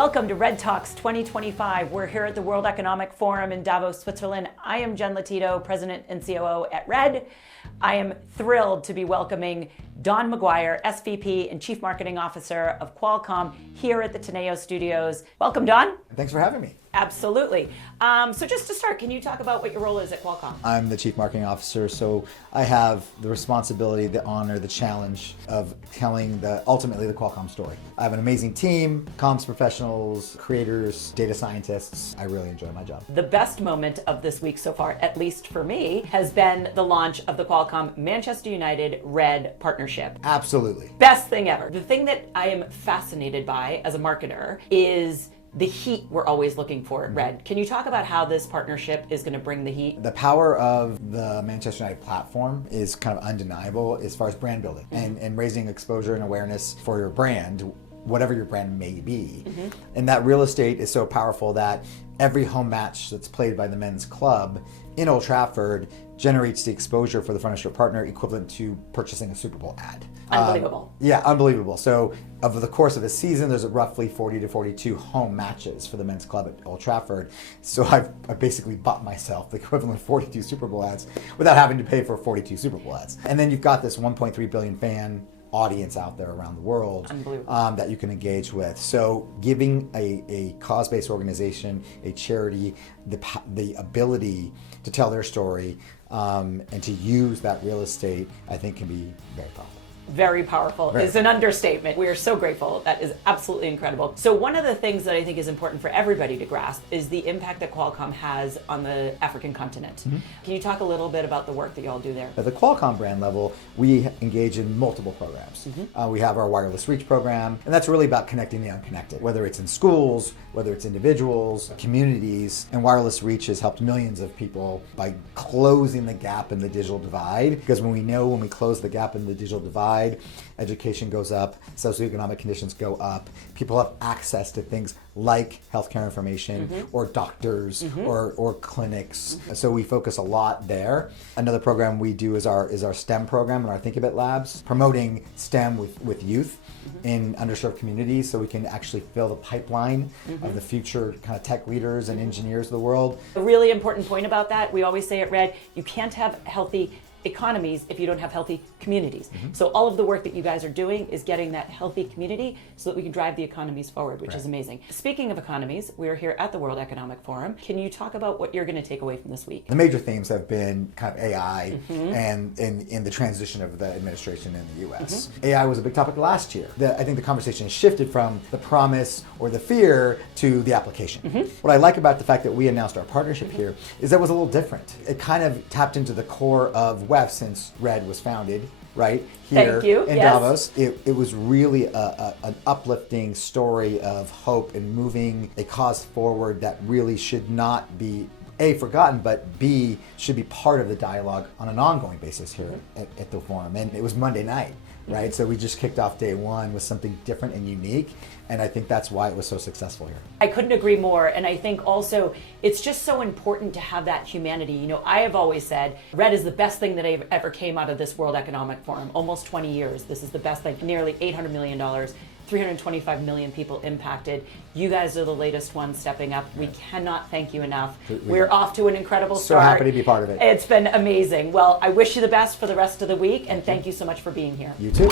Welcome to Red Talks 2025. We're here at the World Economic Forum in Davos, Switzerland. I am Jen Lotito, President and COO at Red. I am thrilled to be welcoming Don McGuire, SVP and Chief Marketing Officer of Qualcomm here at the Teneo Studios. Welcome, Don. Thanks for having me. Absolutely. So just to start, can you talk about what your role is at Qualcomm? I'm the Chief Marketing Officer, so I have the responsibility, the honor, the challenge of telling ultimately the Qualcomm story. I have an amazing team, comms professionals, creators, data scientists. I really enjoy my job. The best moment of this week so far, at least for me, has been the launch of the Qualcomm Manchester United Red partnership. Absolutely. Best thing ever. The thing that I am fascinated by as a marketer is the heat we're always looking for at Red. Can you talk about how this partnership is going to bring the heat? The power of the Manchester United platform is kind of undeniable as far as brand building and raising exposure and awareness for your brand, whatever your brand may be. And that real estate is so powerful that every home match that's played by the men's club in Old Trafford generates the exposure for the furniture partner equivalent to purchasing a Super Bowl ad. Unbelievable. Yeah, unbelievable. So over the course of a season, there's roughly 40 to 42 home matches for the men's club at Old Trafford. So I basically bought myself the equivalent of 42 Super Bowl ads without having to pay for 42 Super Bowl ads. And then you've got this 1.3 billion fan audience out there around the world that you can engage with. So giving a cause-based organization, a charity, the ability to tell their story and to use that real estate, I think can be very powerful. Very powerful is an understatement. We are so grateful. That is absolutely incredible. So one of the things that I think is important for everybody to grasp is the impact that Qualcomm has on the African continent. Can you talk a little bit about the work that you all do there? At the Qualcomm brand level, we engage in multiple programs. We have our wireless reach program, and that's really about connecting the unconnected, whether it's in schools, whether it's individuals, communities, and wireless reach has helped millions of people by closing the gap in the digital divide. Because when we close the gap in the digital divide, education goes up, socioeconomic conditions go up, people have access to things like healthcare information or doctors or clinics. So we focus a lot there. Another program we do is our STEM program and our Think A Bit Labs, promoting STEM with youth in underserved communities so we can actually fill the pipeline of the future kind of tech leaders and engineers of the world. A really important point about that, we always say at Red, you can't have healthy economies if you don't have healthy communities. So all of the work that you guys are doing is getting that healthy community so that we can drive the economies forward, which is amazing. Speaking of economies, we're here at the World Economic Forum. Can you talk about what you're going to take away from this week? The major themes have been kind of AI and in the transition of the administration in the US. AI was a big topic last year. I think the conversation has shifted from the promise or the fear to the application. What I like about the fact that we announced our partnership here is that it was a little different. It kind of tapped into the core of WEF since Red was founded, right here in Davos. It was really an uplifting story of hope and moving a cause forward that really should not be A, forgotten, but B, should be part of the dialogue on an ongoing basis here at the forum. And it was Monday night, right? So we just kicked off day one with something different and unique. And I think that's why it was so successful here. I couldn't agree more. And I think also it's just so important to have that humanity. You know, I have always said Red is the best thing that ever came out of this World Economic Forum. Almost 20 years. This is the best thing. Nearly $800 million, 325 million people impacted. You guys are the latest ones stepping up. We cannot thank you enough. We're off to an incredible start. So happy to be part of it. It's been amazing. Well, I wish you the best for the rest of the week. And thank you so much for being here. You too.